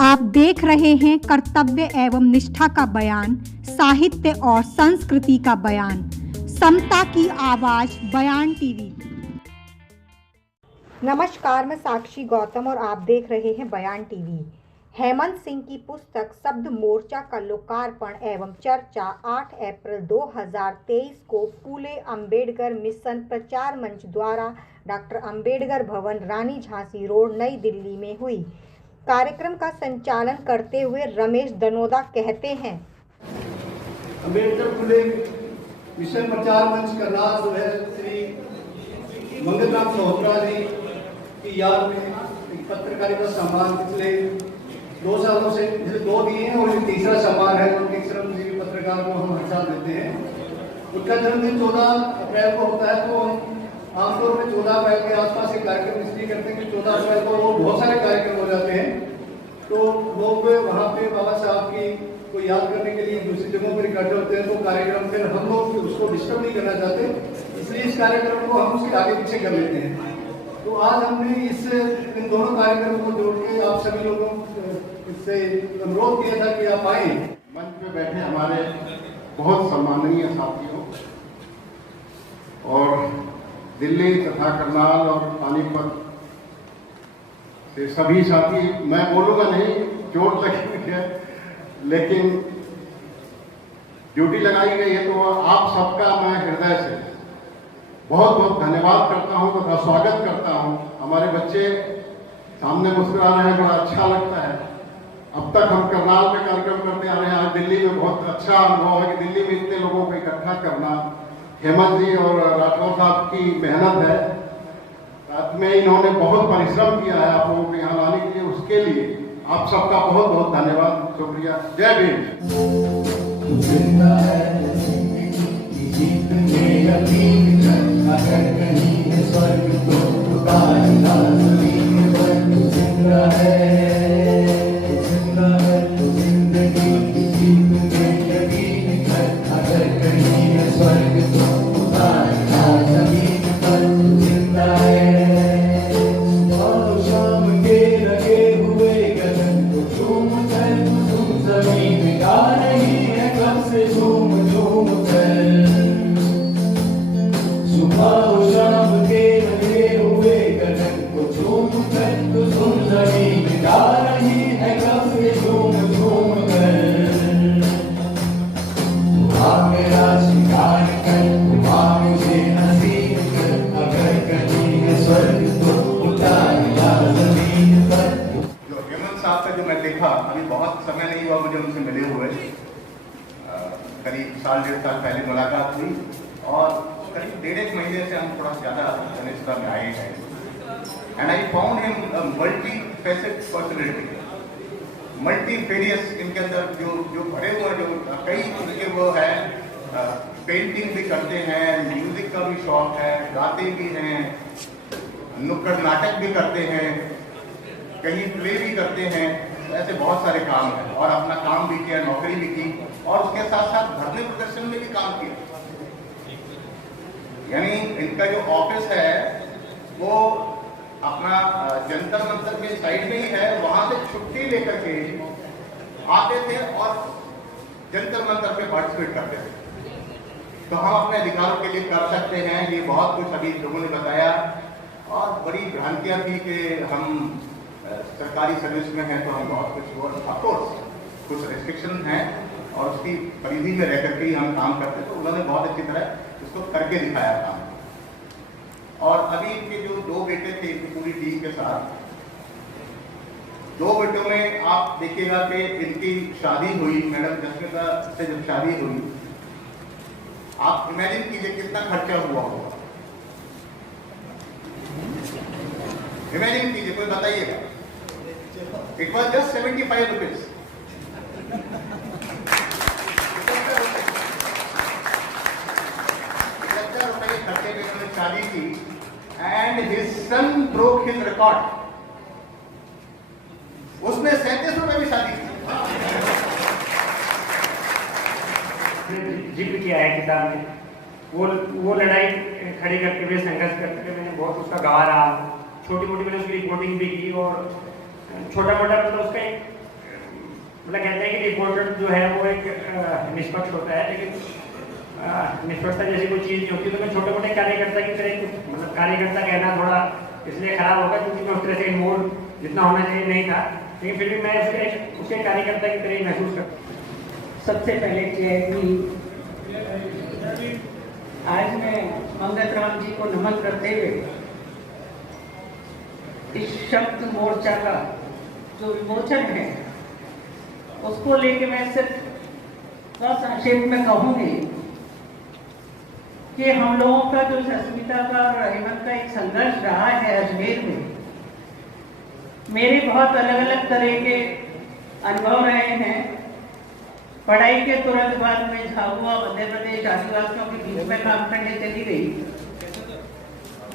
आप देख रहे हैं कर्तव्य एवं निष्ठा का बयान, साहित्य और संस्कृति का बयान, समता की आवाज बयान टीवी। नमस्कार, मैं साक्षी गौतम और आप देख रहे हैं बयान टीवी। हेमंत सिंह की पुस्तक शब्द मोर्चा का लोकार्पण एवं चर्चा 8 अप्रैल 2023 को फूले अंबेडकर मिशन प्रचार मंच द्वारा डॉक्टर अंबेडकर भवन, रानी झांसी रोड, नई दिल्ली में हुई। कार्यक्रम का संचालन करते हुए रमेश दनोदा कहते हैं, अंबेडकर फूले मिशन प्रचार मंच का नाम जो है श्री मंगलराम सोहत्रा जी की याद में एक पत्रकारिता सम्मान पिछले 2 सालों से 2 दिए हैं और तीसरा सम्मान है जो कि श्रमजीवी पत्रकार को हम हर साल देते हैं। उनका जन्मदिन 14 अप्रैल को होता है, तो आमतौर पर 14 अप्रैल के आसपास एक कार्यक्रम इसलिए करते हैं कि 14 अप्रैल को वो बहुत सारे कार्यक्रम हो जाते हैं, तो लोग वहाँ पे बाबा साहब की को याद करने के लिए दूसरी जगहों पर इकट्ठे होते हैं, तो कार्यक्रम फिर हम लोग उसको डिस्टर्ब नहीं करना चाहते, इसलिए इस कार्यक्रम को हम उसके आगे पीछे कर लेते हैं। तो आज हमने इन दोनों कार्यक्रमों को जोड़ के आप सभी लोगों से अनुरोध किया था कि आप आए। मंच पे बैठे हमारे बहुत सम्माननीय साथियों और दिल्ली तथा करनाल और पानीपत से सभी साथी, मैं बोलूंगा नहीं, चोट लगी हुई है लेकिन ड्यूटी लगाई गई है, तो आप सबका मैं हृदय से बहुत बहुत धन्यवाद करता हूं तथा स्वागत करता हूं। हमारे बच्चे सामने मुस्कुरा रहे हैं, बड़ा अच्छा लगता है। अब तक हम करनाल में कार्यक्रम करते आ रहे हैं, आज दिल्ली में बहुत अच्छा अनुभव है कि दिल्ली में इतने लोगों को इकट्ठा करना हेमंत जी और राठौर साहब की मेहनत है। साथ में इन्होंने बहुत परिश्रम किया है आप लोगों को यहाँ लाने के लिए, उसके लिए आप सबका बहुत बहुत धन्यवाद, शुक्रिया। जय भीम। अभी बहुत समय नहीं हुआ मुझे उनसे मिले हुए, करीब 1.5 साल पहले मुलाकात हुई और करीब 1.5 महीने से हम थोड़ा ज्यादा घनिष्ठता में आए हैं। And I found him multi facet personality, multifarious. इनके अंदर जो भरे हुए जो कई उनके वो है, पेंटिंग भी करते हैं, म्यूजिक का भी शौक है, गाते भी हैं, नुक्कड़ नाटक भी करते हैं, कहीं प्ले भी करते हैं, ऐसे बहुत सारे काम हैं। और अपना काम भी किया, नौकरी भी की और उसके साथ साथ धरने प्रदर्शन में भी काम किया। यानी इनका जो ऑफिस है वो अपना जंतर मंतर के साइड में ही है, वहां से छुट्टी लेकर के आते थे और जंतर मंतर पे पार्टिसिपेट करते थे। तो हम अपने अधिकारों के लिए कर सकते हैं, ये बहुत कुछ अभी लोगों ने बताया। और बड़ी भ्रांतियां थी कि हम सरकारी सर्विस में हैं तो हम बहुत कुछ, ऑफकोर्स कुछ रेस्ट्रिक्शन हैं और उसकी परिधि में रह करके ही हम काम करते, तो उन्होंने बहुत अच्छी तरह उसको करके दिखाया काम। और अभी इनके जो 2 बेटे थे इनकी पूरी टीम के साथ, 2 बेटों में आप देखिएगा कि इनकी शादी हुई, मैडम जस्मिता से जब शादी हुई, आप इमेजिन कीजिए कितना खर्चा हुआ होगा। इमेजिन कीजिए, कोई बताइएगा। It was just 75 rupees. ₹70 खर्चे में उन्होंने शादी की and his son broke his record. उसने 37 रुपए में शादी की। जिक्र किया है किताब में, वो लड़ाई खड़ी करते हुए, संघर्ष करते हुए मैंने बहुत उसका गवाह रहा। छोटी मोटी मैंने उसकी रिपोर्टिंग भी की और छोटा मोटा मतलब उसका एक इम्पोर्टेंट जो है वो एक निष्पक्ष होता है, लेकिन निष्पक्षता जैसी कोई चीज़ नहीं होती। तो मैं छोटे मोटे कार्यकर्ता की तरह कुछ, मतलब कार्यकर्ता कहना थोड़ा इसलिए खराब होगा क्योंकि मैं उस तरह से इन्वॉल्व जितना होना चाहिए नहीं था, लेकिन फिर भी मैं उसके कार्यकर्ता की तरह ही महसूस करता हूँ। सबसे पहले जय हिंद। आज मैं मंगत राम जी को नमन करते हुए इस शब्द मोर्चा का जो विमोचन है उसको लेके मैं सिर्फ संक्षेप में कहूंगी कि हम लोगों का जो अस्मिता का और हेमंत का एक संघर्ष रहा है अजमेर में, मेरे बहुत अलग अलग तरह के अनुभव रहे हैं। पढ़ाई के तुरंत बाद में झाबुआ मध्य प्रदेश आदिवासियों के बीच में काम करने चली गई,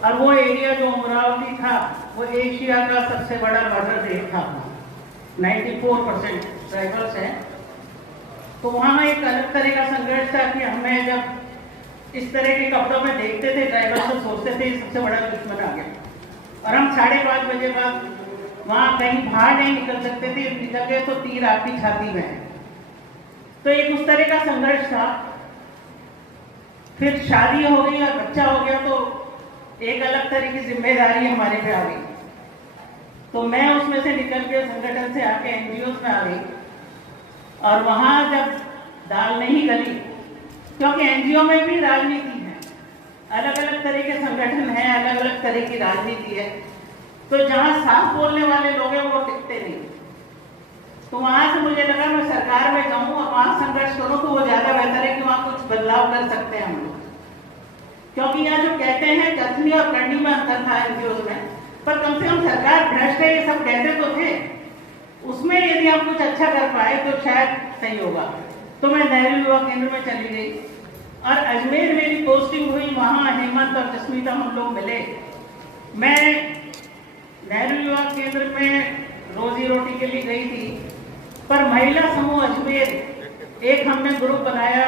और वो एरिया जो अमरावती था वो एशिया का सबसे बड़ा मर्डर रेट था। 94% ट्राइबल्स हैं, तो वहाँ एक अलग तरह का संघर्ष था कि हमें जब इस तरह के कपड़ों में देखते थे ट्राइबल्स तो सोचते थे सबसे बड़ा दुश्मन आ गया, और हम 5:30 बजे बाद वहाँ कहीं बाहर नहीं निकल सकते थे, निकल गए तो तीर आपकी छाती में है। तो एक उस तरह का संघर्ष था। फिर शादी हो गई और बच्चा हो गया तो एक अलग तरह की जिम्मेदारी हमारे पे आ गई। तो मैं उसमें से निकल के संगठन से आके एनजीओ में आ गई, और वहां जब दाल नहीं गली, क्योंकि एनजीओ में भी राजनीति है, अलग अलग तरह के संगठन हैं, अलग अलग तरह की राजनीति है, तो जहां साफ बोलने वाले लोग हैं वो टिकते नहीं। तो वहां से मुझे लगा मैं सरकार में जाऊं और वहां संघर्ष करूं तो वो ज्यादा बेहतर है कि वहां कुछ बदलाव कर सकते हैं हम लोग। क्योंकि यहाँ जो कहते हैं कथनी और करनी में अंतर था एनजीओ में, पर कम से कम सरकार भ्रष्ट है ये सब कहते तो थे, उसमें यदि हम कुछ अच्छा कर पाए तो शायद सही होगा। तो मैं नेहरू युवा केंद्र में चली गई और अजमेर मेरी पोस्टिंग हुई, वहाँ हेमंत और जस्मीता हम लोग मिले। मैं नेहरू युवा केंद्र में रोजी रोटी के लिए गई थी, पर महिला समूह अजमेर एक हमने ग्रुप बनाया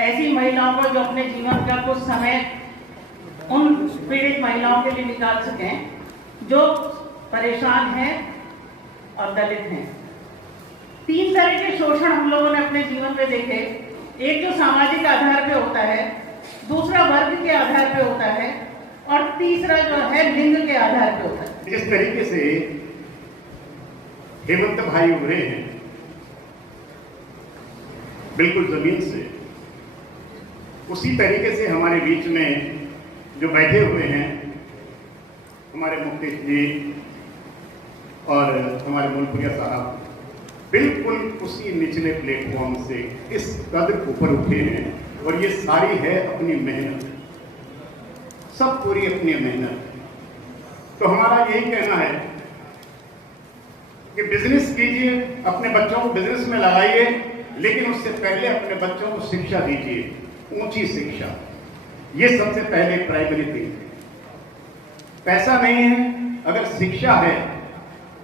ऐसी महिलाओं को जो अपने जीवन का कुछ समय उन पीड़ित महिलाओं के लिए निकाल सकें जो परेशान हैं और दलित हैं। 3 तरह के शोषण हम लोगों ने अपने जीवन में देखे। एक जो सामाजिक आधार पे होता है, दूसरा वर्ग के आधार पे होता है, और तीसरा जो है लिंग के आधार पे होता है। जिस तरीके से हेमंत भाई उभरे हैं बिल्कुल जमीन से, उसी तरीके से हमारे बीच में जो बैठे हुए हैं हमारे मुकेश जी और हमारे मूलपुरिया साहब, बिल्कुल उसी निचले प्लेटफॉर्म से इस कदर ऊपर उठे हैं, और ये सारी है अपनी मेहनत, सब पूरी अपनी मेहनत। तो हमारा यही कहना है कि बिजनेस कीजिए, अपने बच्चों को बिजनेस में लगाइए, लेकिन उससे पहले अपने बच्चों को शिक्षा दीजिए, ऊंची शिक्षा। ये सबसे पहले प्राइमरी थिंग है। पैसा नहीं है, अगर शिक्षा है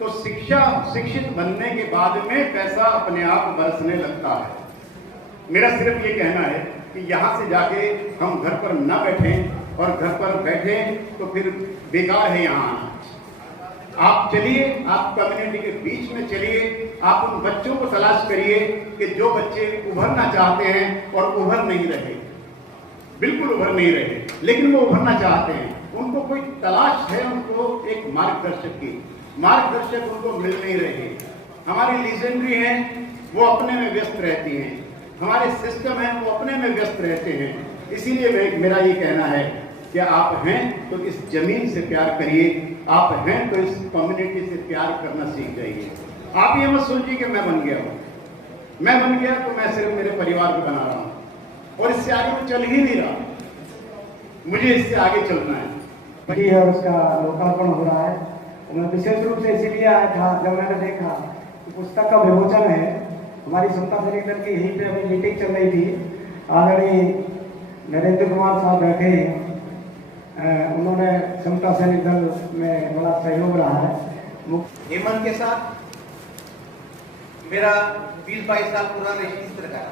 तो शिक्षित बनने के बाद में पैसा अपने आप बरसने लगता है। मेरा सिर्फ ये कहना है कि यहाँ से जाके हम घर पर ना बैठें, और घर पर बैठें तो फिर बेकार है यहाँ आना। आप चलिए, आप कम्युनिटी के बीच में चलिए, आप उन बच्चों को तलाश करिए कि जो बच्चे उभरना चाहते हैं और उभर नहीं रहे, बिल्कुल उभर नहीं रहे, लेकिन वो उभरना चाहते हैं, उनको कोई तलाश है, उनको एक मार्गदर्शक की, मार्गदर्शक उनको मिल नहीं रहे। हमारी लीजेंडरी हैं वो अपने में व्यस्त रहती हैं, हमारे सिस्टम हैं वो अपने में व्यस्त रहते हैं। इसीलिए मेरा ये कहना है कि आप हैं तो इस जमीन से प्यार करिए, आप हैं तो इस कम्युनिटी से प्यार करना सीख जाइए। आप ये मत सोचिए कि मैं बन गया हूँ, मैं बन गया तो मैं सिर्फ मेरे परिवार को बना रहा हूँ और इससे आगे मैं चल ही नहीं रहा, मुझे इससे आगे चलना है। है उसका लोकार्पण हो रहा है। मैं विशेष रूप से इसीलिए आया था जब मैंने देखा कि पुस्तक का विमोचन है। हमारी समता सैनिक दल की यहीं पे अभी मीटिंग चल रही थी, आदरणीय नरेंद्र कुमार साहब बैठे हैं, उन्होंने समता सैनिक दल में बड़ा सहयोग रहा है। हेमंत के साथ मेरा 20-22 साल पुराना रिश्ता रहा।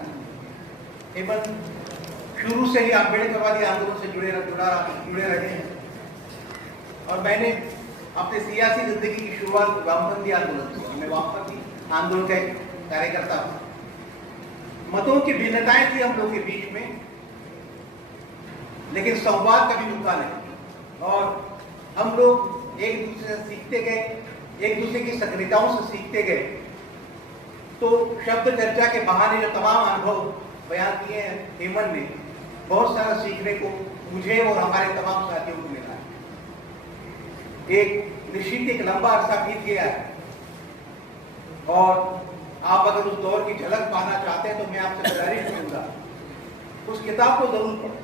हेमंत शुरू से ही अम्बेडकरवादी आंदोलन से जुड़े रहे हैं, और मैंने अपने सियासी जिंदगी की शुरुआत वामपंथी आंदोलन से, मैं वामपंथी आंदोलन का कार्यकर्ता हूँ। मतों की भिन्नताएं थी हम लोग के बीच में, लेकिन संवाद कभी रुका नहीं और हम लोग एक दूसरे से सीखते गए, एक दूसरे की सक्रियताओं से सीखते गए। तो शब्द चर्चा के बहाने जो तमाम अनुभव बयान किए हैं हेमंत ने, बहुत सारा सीखने को मुझे और हमारे तमाम साथियों को मिला है। एक निश्चित एक लंबा अरसा बीत गया है और आप अगर उस दौर की झलक पाना चाहते हैं तो मैं आपसे गुजारिश करूंगा उस किताब को जरूर पढ़ें,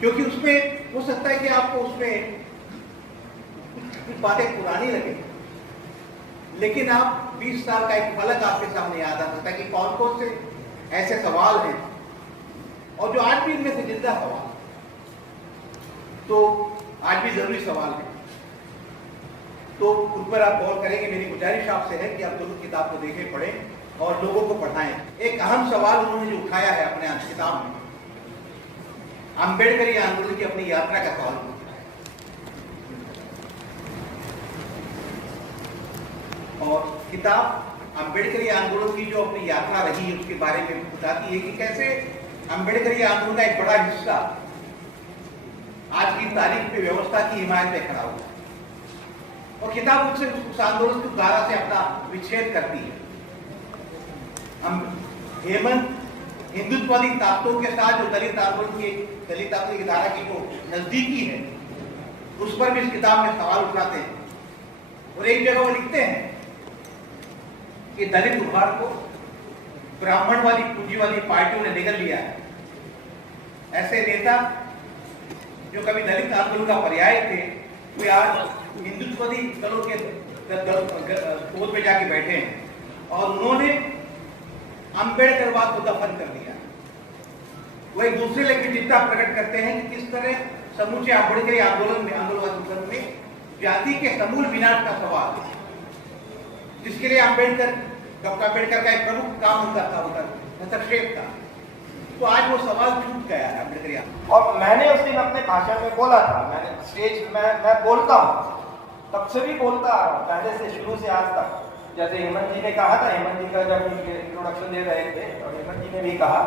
क्योंकि उसमें हो सकता है कि आपको उसमें कुछ बातें पुरानी लगे, लेकिन आप 20 साल का एक फलक आपके सामने याद आ सकता है कि कौन कौन से ऐसे सवाल हैं और जो आज भी इनमें से जिंदा सवाल, तो आज भी जरूरी सवाल है, तो उन पर आप गौर करेंगे। मेरी गुजारिश आपसे है कि आप जरूर किताब को देखें, पढ़ें और लोगों को पढ़ाएं। एक अहम सवाल उन्होंने जो उठाया है अपने किताब में, अम्बेडकरी आंदोलन की अपनी यात्रा का सवाल उठाया और किताब अम्बेडकरी आंदोलन की जो अपनी यात्रा रही है उसके बारे में बताती है कि कैसे अम्बेडकरी आंदोलन का एक बड़ा हिस्सा आज की तारीख में व्यवस्था की हिमायत में खड़ा हुआ और किताब उससे उस आंदोलन की धारा से अपना विच्छेद करती है। हेमंत हिंदुत्ववादी ताकतों के साथ जो दलित आंदोलन की धारा की जो नजदीकी है उस पर भी इस किताब में सवाल उठाते हैं और एक जगह वो लिखते हैं कि दलित उभार को ब्राह्मणवादी पूंजीवादी पार्टियों ने निगल लिया है। ऐसे नेता जो कभी दलित आंदोलन का पर्याय थे वे आज हिंदुत्ववादी दलों के पोल पे जाके बैठे हैं और उन्होंने अम्बेडकरवाद को दफन कर दिया। वो एक दूसरे लेकर चिंता प्रकट करते हैं कि किस तरह समूचे अम्बेडकरी आंदोलन में जाति के समूल विनाश का सवाल, जिसके लिए डॉक्टर अम्बेडकर का एक प्रमुख काम उनका था, उनका हस्तक्षेप था, तो आज वो सवाल छूट गया है अम्बेडकरी। और मैंने उस दिन अपने भाषण में बोला था, मैंने स्टेज में मैं बोलता हूँ, तब से भी बोलता आ रहा हूँ, पहले से शुरू से आज तक। जैसे हेमंत जी ने कहा था, हेमंत जी का जब इंट्रोडक्शन दे रहे थे और हेमंत जी ने भी कहा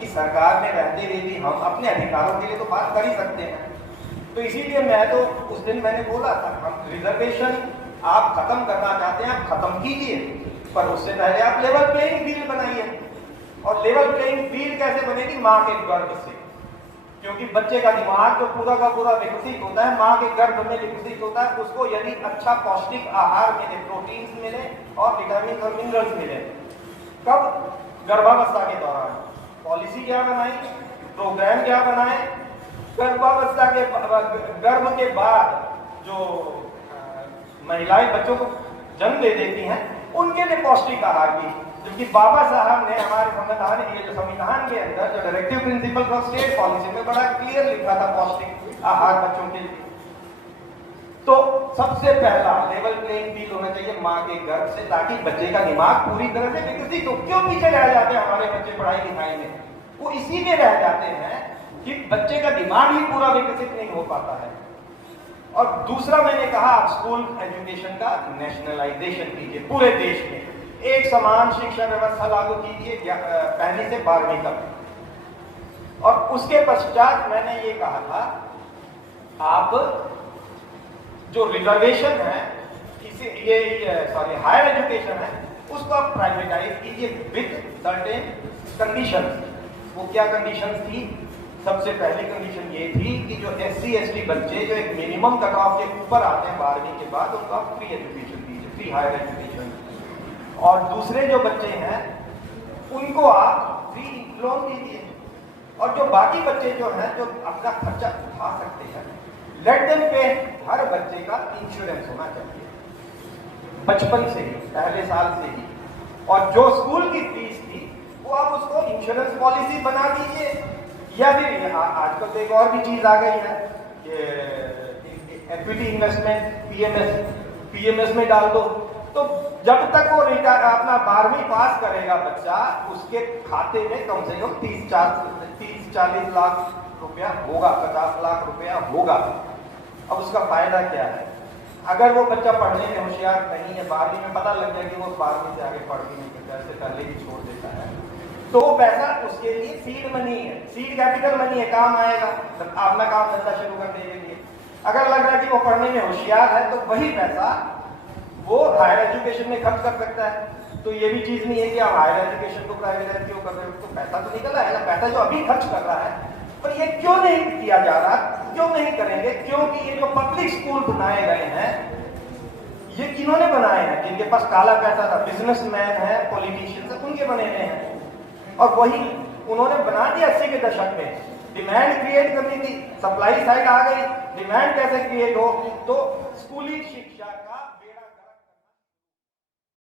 कि सरकार में रहते हुए भी हम अपने अधिकारों के लिए तो बात कर ही सकते हैं। तो इसीलिए मैं तो उस दिन मैंने बोला था, हम रिजर्वेशन आप खत्म करना चाहते हैं, आप खत्म कीजिए, पर उससे पहले आप लेवल प्लेइंग फील्ड बनाइए। और लेवल प्लेइंग फील्ड कैसे बनेगी? माँ के गर्भ से, क्योंकि बच्चे का दिमाग जो पूरा का पूरा विकसित होता है माँ के गर्भ में विकसित होता है। उसको यदि अच्छा पौष्टिक आहार मिले, प्रोटीन्स मिले और विटामिन और मिनरल्स मिले, कब? गर्भावस्था के दौरान। पॉलिसी क्या बनाए, प्रोग्राम क्या बनाए? गर्भावस्था के गर्भ के बाद जो महिलाएं बच्चों को जन्म दे देती हैं उनके लिए पौष्टिक आहार की, जबकि बाबा साहब ने हमारे संविधान के अंदर जो directive principle of state policy में बड़ा क्लियर लिखा था पौष्टिक आहार बच्चों के लिए। तो सबसे पहला लेवल प्लेइंग फील्ड होना चाहिए माँ के गर्भ से, ताकि बच्चे का दिमाग पूरी तरह से विकसित हो। क्यों पीछे रह जाते हैं हमारे बच्चे पढ़ाई लिखाई में? वो इसीलिए रह जाते हैं कि बच्चे का दिमाग ही पूरा विकसित नहीं हो पाता है। और दूसरा मैंने कहा, आप स्कूल एजुकेशन का नेशनलाइजेशन कीजिए, पूरे देश में एक समान शिक्षा व्यवस्था लागू कीजिए 1 से 12वीं तक। और उसके पश्चात मैंने ये कहा था, आप जो रिजर्वेशन है इसे हायर एजुकेशन है उसको आप प्राइवेटाइज कीजिए विद सर्टेन कंडीशंस। वो क्या कंडीशंस थी? सबसे पहली कंडीशन ये थी कि जो SC ST बच्चे जो एक मिनिमम कट ऑफ के ऊपर आते हैं 12वीं के बाद, उनको आप फ्री एजुकेशन दीजिए, फ्री हायर एजुकेशन। और दूसरे जो बच्चे हैं उनको आप फ्री लोन दीजिए। और जो बाकी बच्चे जो हैं जो अपना खर्चा उठा सकते हैं, लेट देम पे। हर बच्चे का इंश्योरेंस होना चाहिए बचपन से ही, पहले साल से ही। और जो स्कूल की फीस थी वो आप उसको इंश्योरेंस पॉलिसी बना दीजिए। या फिर आजकल तो एक और भी चीज आ गई है कि इक्विटी इन्वेस्टमेंट PMS में डाल दो। तो जब तक वो अपना 12वीं पास करेगा बच्चा, उसके खाते में कम से कम 30-40 लाख रुपया होगा, 50 लाख रुपया होगा। अब उसका फायदा क्या है? अगर वो बच्चा पढ़ने में होशियार नहीं है, 12वीं में पता लग गया कि वो 12वीं से आगे पढ़ भी नहीं सकता, इससे पहले ही छोड़ देता है, तो वो पैसा उसके लिए सीड मनी है, सीड कैपिटल मनी है, काम आएगा अपना काम धंधा शुरू करने के लिए। अगर लग रहा है कि वो पढ़ने में होशियार है तो वही पैसा वो हायर एजुकेशन में खर्च कर सकता है। तो ये भी चीज नहीं है कि आप हायर एजुकेशन को प्राइवेटाइज क्यों कर रहे हो, तो पैसा तो निकल आएगा, पैसा जो अभी खर्च कर रहा है, पर ये क्यों नहीं किया जा रहा, क्यों नहीं करेंगे? क्योंकि ये जो पब्लिक स्कूल बनाए गए हैं, ये किन्होंने बनाए हैं? जिनके पास काला पैसा था, बिजनेसमैन है, पॉलिटिशियंस है, उनके बने हुए हैं। और वही उन्होंने बना दिया 80 के दशक में, डिमांड क्रिएट करनी थी, सप्लाई साइड आ गई, डिमांड कैसे क्रिएट हो, तो स्कूली शिक्षा का